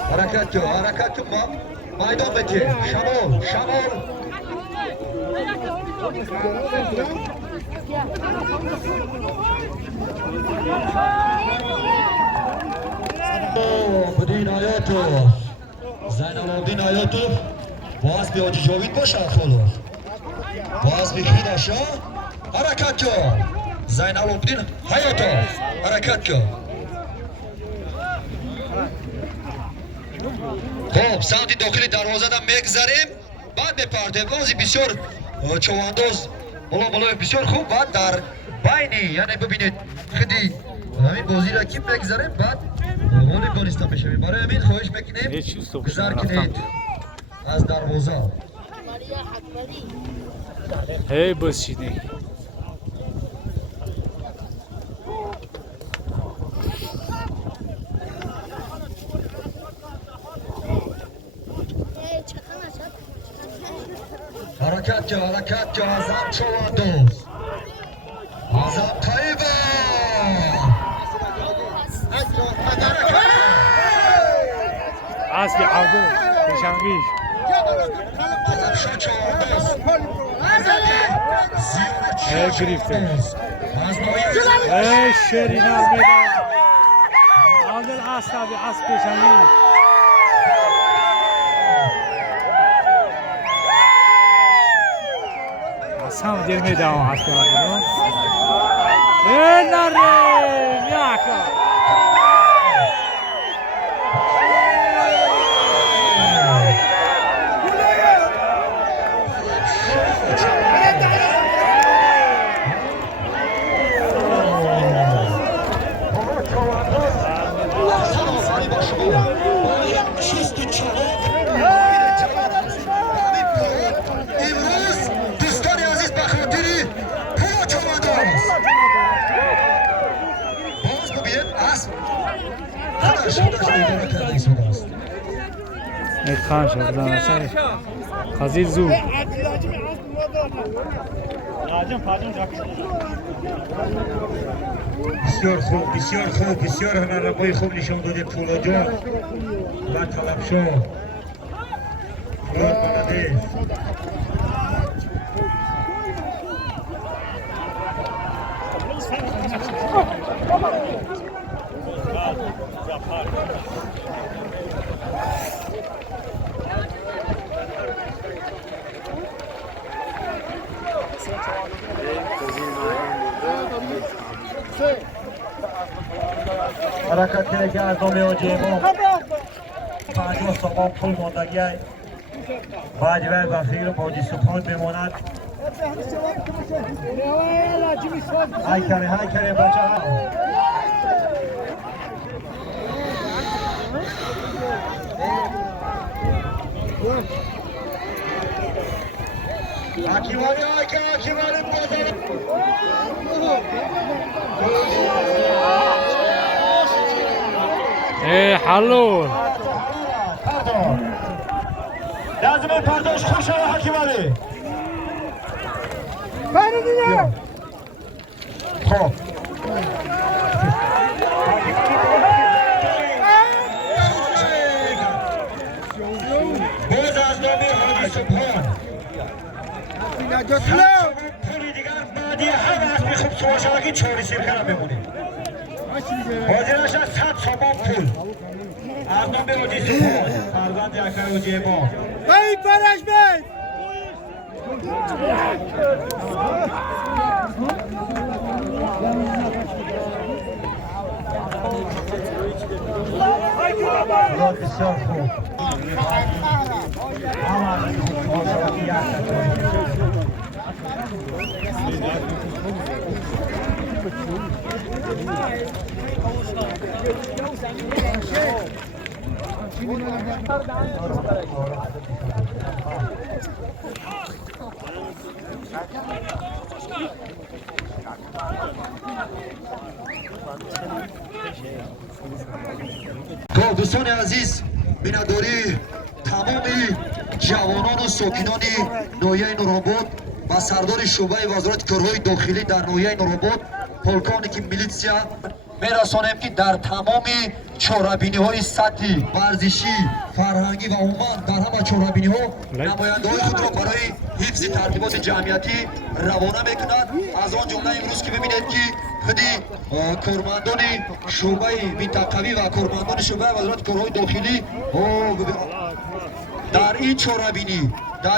Harakat yok, harakat yok mu? Maydon beti, şamol, şamol. Budin Ayatov, Zaynalabdin Ayatov, boğaz bir Hacı Cavit baş akolu. Boğaz bir Hidaşa, harakat yok. Zaynalabdin Hayatov, harakat yok. خب سمت داخل دروازه میگذاریم بعد به پرتوازی بسیار چوانداز بالا بسیار خوب و در بین یعنی ببینید خیلی همین بازی را کی میگذاریم بعد والیبالیستا میشویم برای همین خواهش میکنیم گذار کنید از دروازه هی بسیدی حرکت جو azam çovandoz azam kayba عصبی عبدو پیشنگیش azam şu çovandoz هی گریفته هی شیرین آرمیده عبدال عصبی عصب پیشنگیش Sam gelmeye devam etti. Ellerim yaka. خان شد زنه خزیل زو بسیار هنرمای خوب نشان داده پولا جان و طلبشا فلان بلده حرکت کنه که از نام آجه ما 50 سامان پول ماندگی بعد وی وفیر باجی سپان بماند های کنه بچه ها حکیمانی بازار حلو لازم پرداش خوش شده حکیمانی خب باز از نام حاجی سبحان پولی دیگر بعدی هر از میخوب سواشاگی چوری سیرکرم بمونیم حاضرش از 100 سامان پول از نام حاجی سبحان فرزند اکبر حاجی ما بایی پرش بی خدا بسیار خوب همه سواشاگی خب دوستان عزیز بیناداری تمامی جوانان و ساکنان ناحیه نورآباد و سردار شعبه وزارت کارهای داخلی در ناحیه نورآباد پولکانی که میلیتسیا میرسانیم که در تمام چهاربینی‌های سطحی ورزشی فرهنگی و عموما در همه چهاربینی‌ها نماینده‌های خود را برای حفظ ترتیبات جمعیتی روانه میکنند. از آن جمله امروز که ببینید که خودی کارمندان شعبه منطقوی و کارمندان شعبه وزارت کارهای داخلی در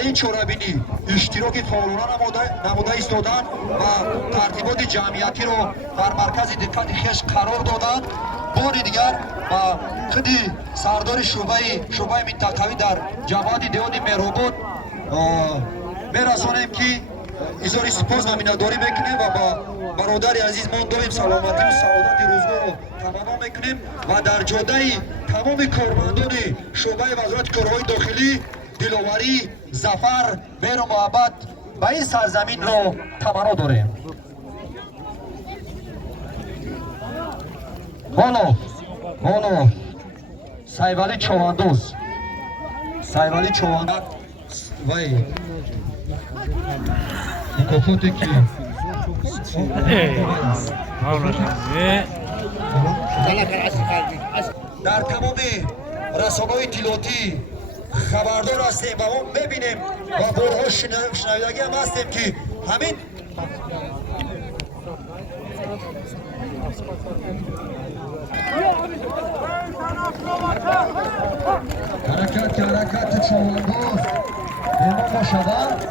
این چهاربینی اشتراک فعالانه نموده ایستادند و ترتیبات جمعیتی را در مرکز دقت خویش قرار دادند. بار دیگر با خودی سردار شعبه منطقوی در جماعت دیوان مهرآباد میرسانیم که اظهار سپاس و مینه‌داری میکنیم و با برادر عزیز ما دائم سلامتی و سعادت روزگار رو تمنا میکنیم و در جاده تمام کارمندان شعبه وزارت کارهای داخلی دلاوری، ظفر، مهر و محبت به این سرزمین را تمنا داریم. حالا سیوالی چواندوز وای مکافاتی که در تمام رسانه‌های اطلاعاتی خبردار هستیم و ما ببینیم و بارها شنیدگی هم هستیم که همین حرکت چواندوز امام شود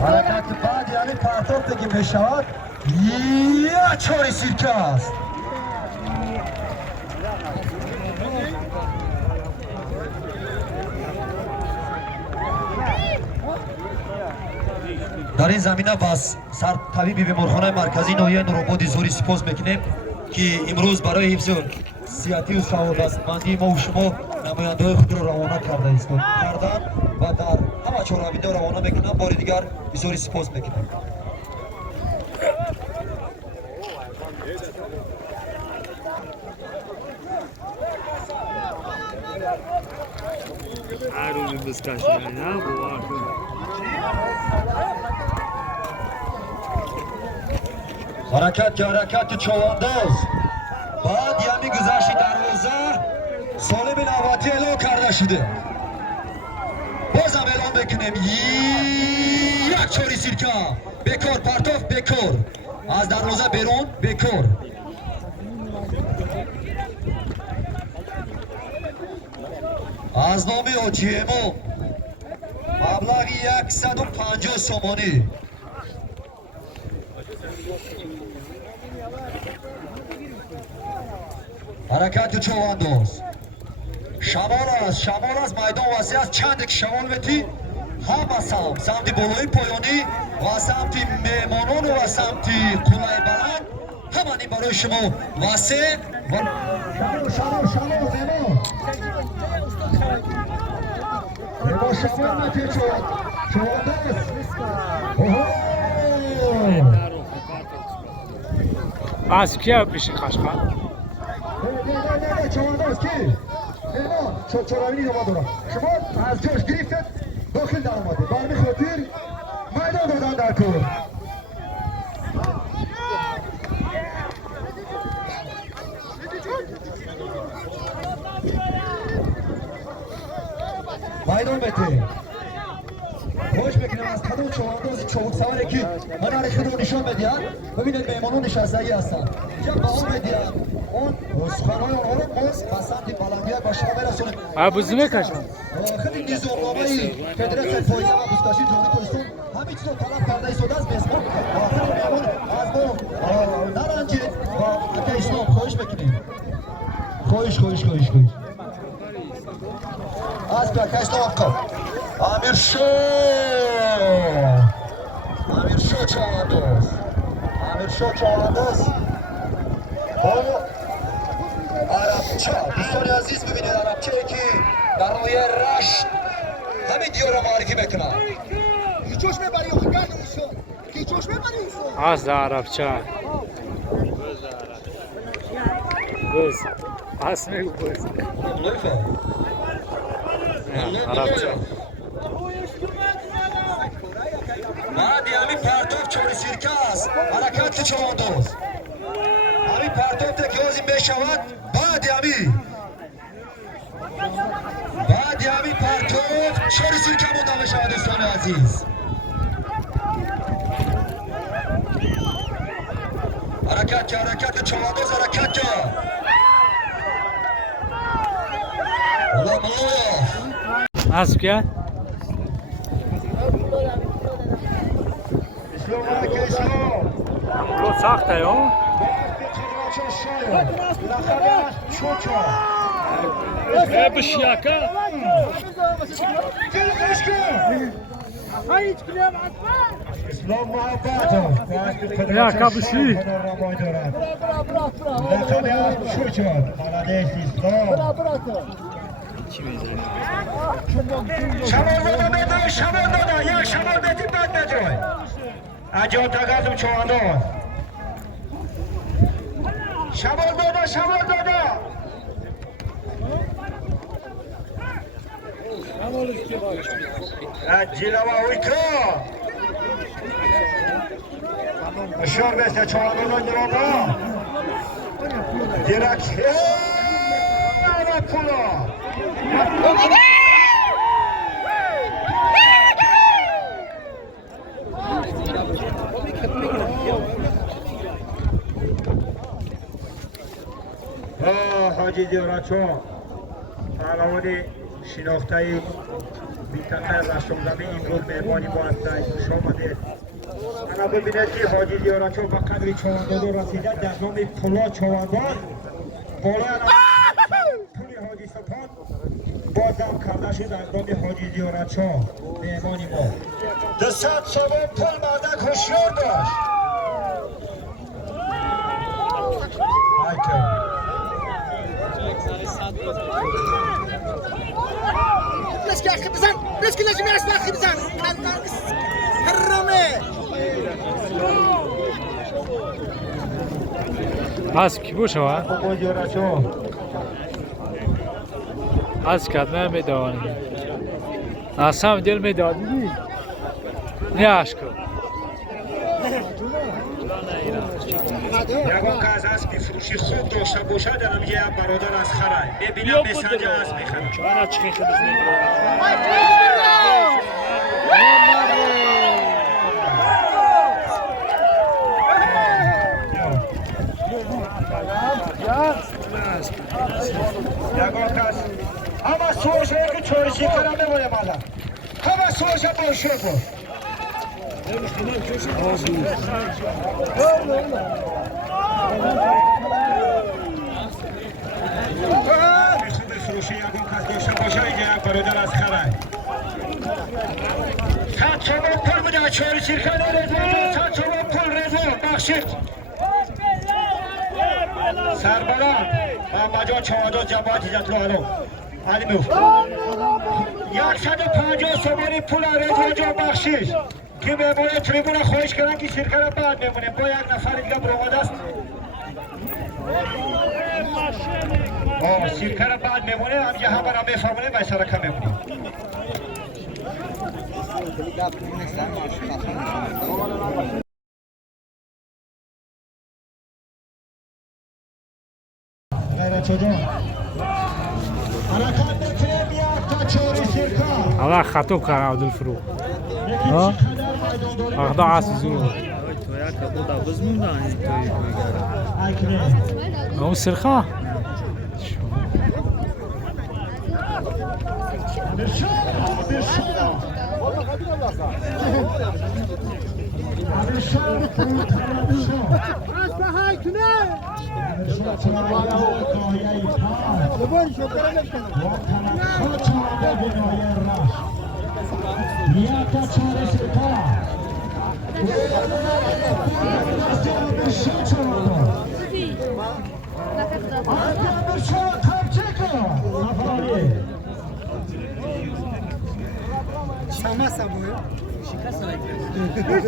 حرکت بعد یعنی پرتاب دیگه میشود یه چاری سیرکه است. در این زمینه بس سر طبیب بیمارخانه مرکزی ناحیه نورآباد زوری سپاس میکنیم که امروز برای حفظ صحتی و سعادتمندی ما و شما نماینده‌های خود را روانه کردند و در همه چهاربینی‌ها روانه میکنم. بار دیگر زوری سپاس میکنیم. حرکت چواندوز بعد یعنی گذشت دروازه سالم نواتی اعلام کرده شده. بازم اعلام بکنیم یک چاری سیرکه بکار پرتاف بکار از دروازه بیرون بکار. از نام آجیمو مبلغ 150 سومانی حرکت چواندوز شمال است میدان وسیع است. چند یک شمال بتی هم سمت بالای پایانی و سمت میمانان و سمت قلعه بلند همانی برای شما وسیع شمال شمال متی چواندوز از کیا پیش خشخال نه چواندوز کی؟ چهاربینی رو دارم. شما از جاش گرفتید داخل در آمده برمی خاطر میدان دادن در کار. میدان بده خوش بکنم از قدم چواندوز چوب سواره که من هر خودم نشان بدیم. ببینید میمانون نشستگی هستن اینجا با هم بدیم اون سخنهای آنها رو باز پسند بلندیت با شما برسونیم. بزنه کشم خیلی نظامنامه فدراسیون پاییزه و بزکشی جمهوری کردستان همین چیز رو طلب کرده ایستاده است. میزبان خیلی میمون از ما نرنجید و اگه اسلام خواهش بکنیم. خواهش از که اسلام کن امیر شو چواندوز عربچه دوستان عزیز ببینید عربچه ای که در ناحیه رشت همین دیار را معرفی میکنن. از عربچه بز اسمه بز عربچه بعد همین پرتاب چاری سیرکه است. حرکت چواندوز همین پرتاب تکیازی می شود بعد یمی پرتاب چوری سرکه مونده می شود دوستان عزیز. حرکت چواندوز حرکت که الله الله اسب که رو سخته یا بشیاکه اسلام محبت یا کبشی لقب شوچو بنگلادش اسلام شمال دادا یک شمال بدی بد نجای اجا تگازم چوانداز شمال دادا جلوه اویکا اشار بسته چوانداز درادا درک آره پولا حاجی دیوراچو پهلوانی شناخته‌ای منطقه رشتمزمین امروز مهمانی با هستند خوش آمدید. انا ببینید که حاجی دیوراچو به قدری چوانداز رسیده در نام پولا چوانداز بالای پولی حاجی سپان بازم کرده شد از نام حاجی دیوراچو مهمانی ما 200 سوم پول مردک هوشیار داشت. Leski akı bizden, leski lejimi yaşlı akı bizden. Hırrame. اسب کی باشه ها اسب کرد نمیدانی اصلا دل میدادی نه اشکو یکان که از اسبی فروشی خوب داشته باشد دارم یه برادر از خرای ببینم به سنج اسب میخرم چرا چی خودش یکان کس همه سوشه که چورشی کنم نمایم آدم همه سوشه باشه بود خوب فروشی یکان کس داشته باشه اینجا یک برادر از خرای 100 تومان پول بوده چورشی کنم رضوان 100 تومان پول رضوان بخشید سربران محمد جان چوانداز جماعت عزت العلوم علی میفت 150 تومانی پول رضوان جان بخشش که مهمان تریبون خواهش کردن که شرکت بعد میمونیم با یک نفر دیگه برآمده است شرکت بعد میمونه همینجا همه را میفهمونیم و سرکه میمونیم الله خطوب کن عبدالفروغ ها اخدا عاصی زور او سرخه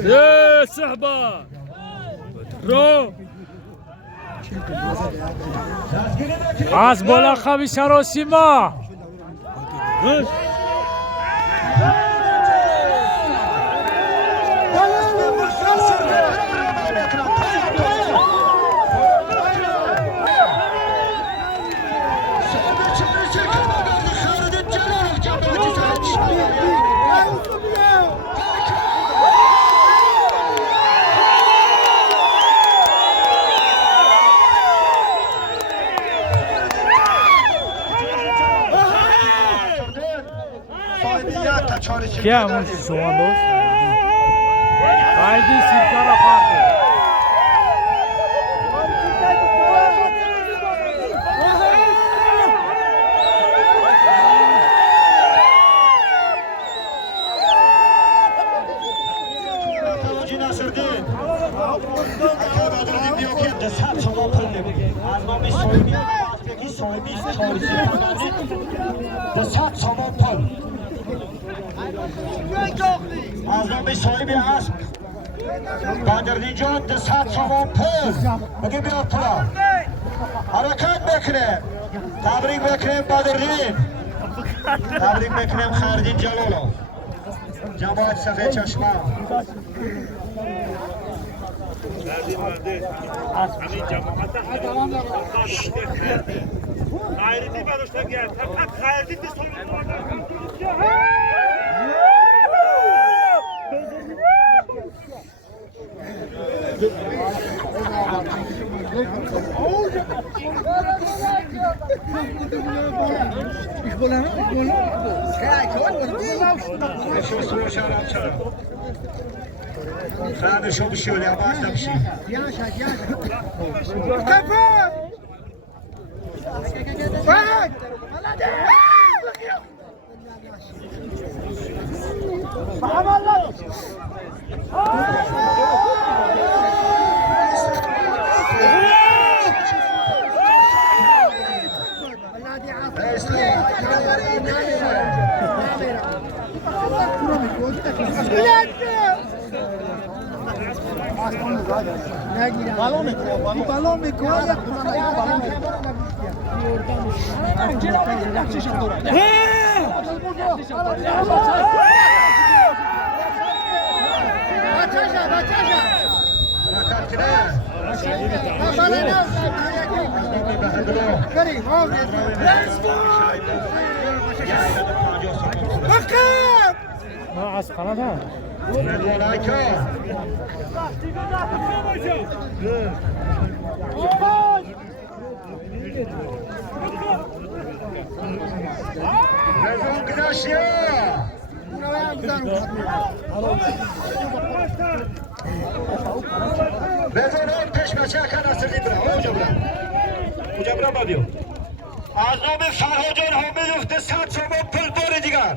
يا صحبة رو از بالا خوابی شراسی ما چهار چیز Kim şu an dost? Haydi Sirkara farkı. Hoca Nasırdin. Akabadır'ın bir okuyup da sert çoban pırlı. Azman bir soyunu peki soyunu çağrısı tanrı. Da sert çoban pırlı. Azman bir soyu bir asp. Badırlıcan da sert çoban pırlı. Bugün bir pırlı. Harakat bekle. Tabrik bekle Badırlı'nın. Tabrik bekle Xardin Jalolov. Cemaat Safiye Çeşme. Hayretli barışta gel. Fakat hayretli de sorun. Şu soğuk şarap çarap. Sadece şu bir şey öyle başta bir şey. بالون میکنه Az kanada. Rezon güneşiyor. Rezon on peşmeçe kanasır libra. Hocam bırak. Hocam bırak bakıyor. Azam Farhocan Hamidov de sat şoma pul bori digar.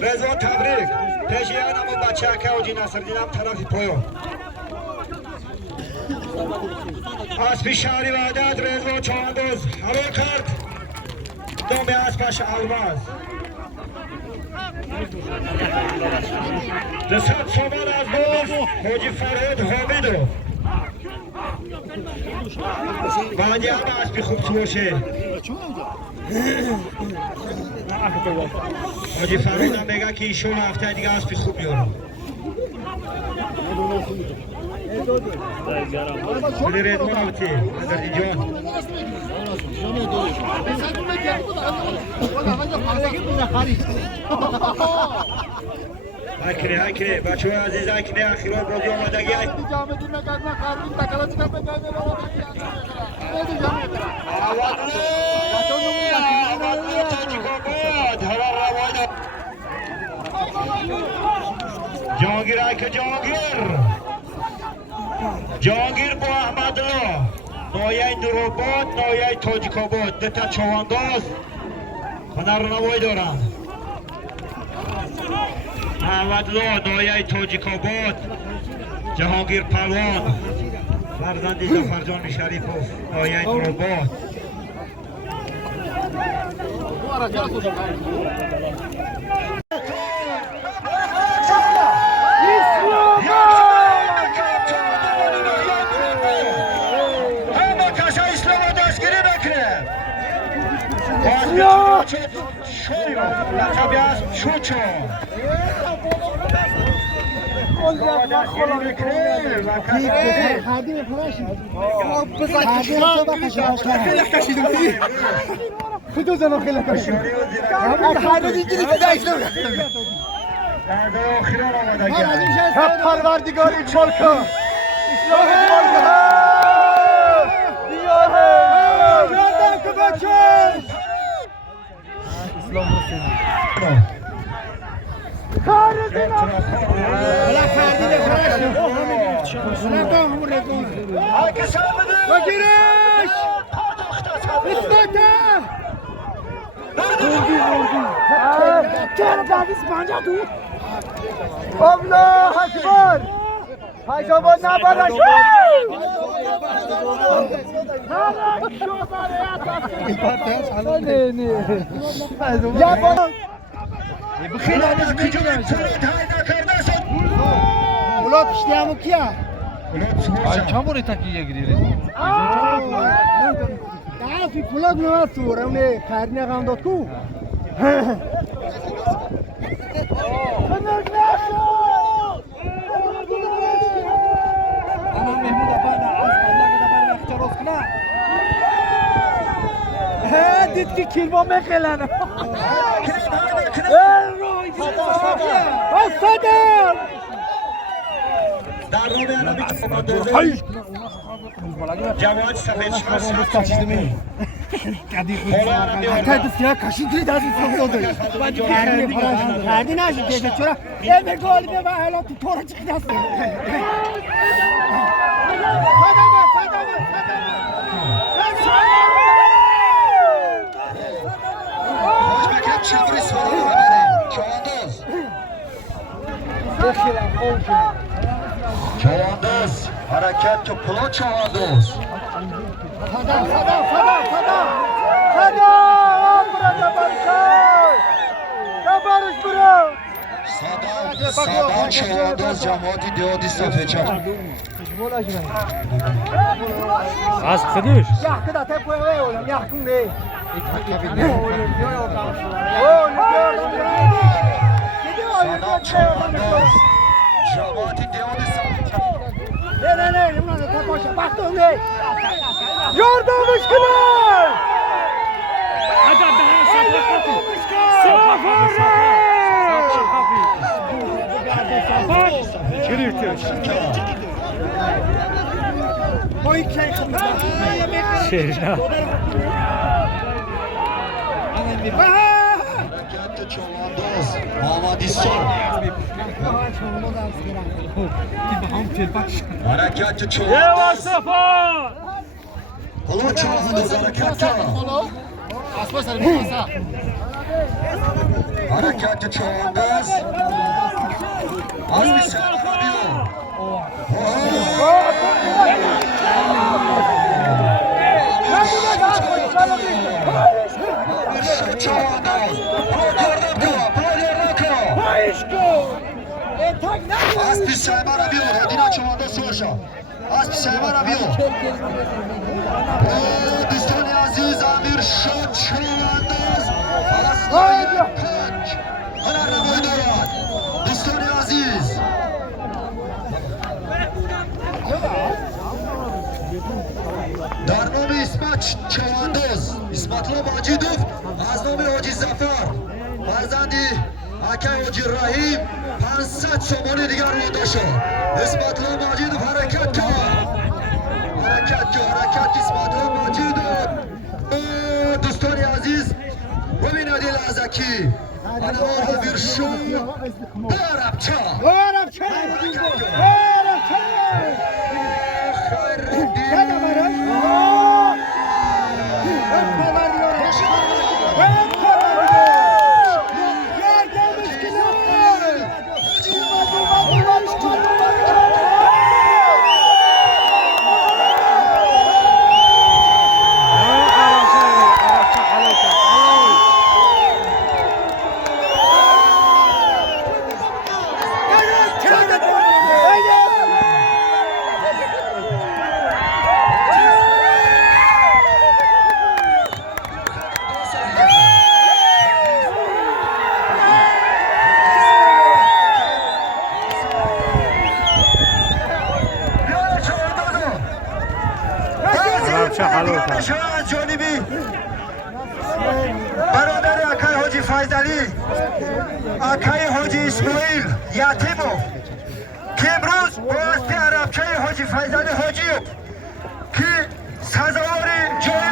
Rezon tabrik. Peşiyan ama bachaka Hoca Nasırdin ham tarafı poyo. Aspi şari vadat Rezon Çağandoz. Halol kart. Dome aspaş almaz. Desat soman az boz. Hoca Farhod Hamidov. بعدی هم اسبی خوب تو باشه حاجی فرید هم بگه که ایشون هفته دیگه اسبی خوب میارم بلی ریدمان آبتی مدردی جان هکره بچه های عزیز هکره اخیران بازی آمدگی جهانگیر که جهانگیر با احمدالله نایه نورآباد نایه تاجیک‌آباد دو تا چوانداز هنرنمایی دارن احمدالله نایه تاجیک‌آباد جهانگیر پهلوان فرزند ظفرجان شریفوف نایه نورآباد Çuço. hep parvardigar mülkü İslam'ın mülkü بلا خردی فرش نکن همون رکن بگیرش اسمت چرا دادیس پنجا تو الله اکبر حیجابا نبرش خیلی از کجا فرات های نکردن بلاد پشتی همون کیا؟ کم بوری تکیه گیری فی بلاد نواز تو رونه خیلی نگم داد کو دید که کلبا میخلن استادم در نام عربی جواد سفید شماس حتی دستیار کشیدی دادی سوزده خردی نشید دیگه چرا یه گل به و حالا تو طور چی دسته Çabris var haberi. Çoğandız. Çoğandız. Hareket toplu çoğandız. Sada. Burada barışay. Ya barış bura. Sadan çoğandız. Cemaati deodi safeçak. Az kıdış. Ya da tepe oğlum ya kunde. Sadan çoğandız. Cemaati deodi safeçak. Ne, bunlar da tepe baktın ne? Yordammış kılar. Hadi daha sapla kapı. Sapla kapı. Çürütüyor. Boy şey kımda. Şerina. Hareketli çoğandız. Mamadisson. Hareketli çoğandız. Yavaş Safa. Kulu çoğandız hareketli. Hareketli çoğandız. Az bir selam alıyor. Az bir selam alıyor. Dina çoğanda soğuşa. Az bir selam alıyor. Dostani aziz Amir Şut çoğandız. Aslayın kaç. Hınarlı boydular. Dostani aziz. در نام اسمت چواندوز اسمتلا ماجیدوف از نام حاجی ظفر فرزند اکای حاجی رحیم 500 سومانی دیگر وعده شد اسمتلا ماجیدوف حرکت اسمتلا ماجیدوف دوستان عزیز ببینید این لحظه که انوار ویرشون برابچه جانبی برادر اکای حاجی فیضعلی اکای حاجی اسماعیل یتیمو که امروز باسته عربچه حاجی فیضعلی حاجی که سزاوار جای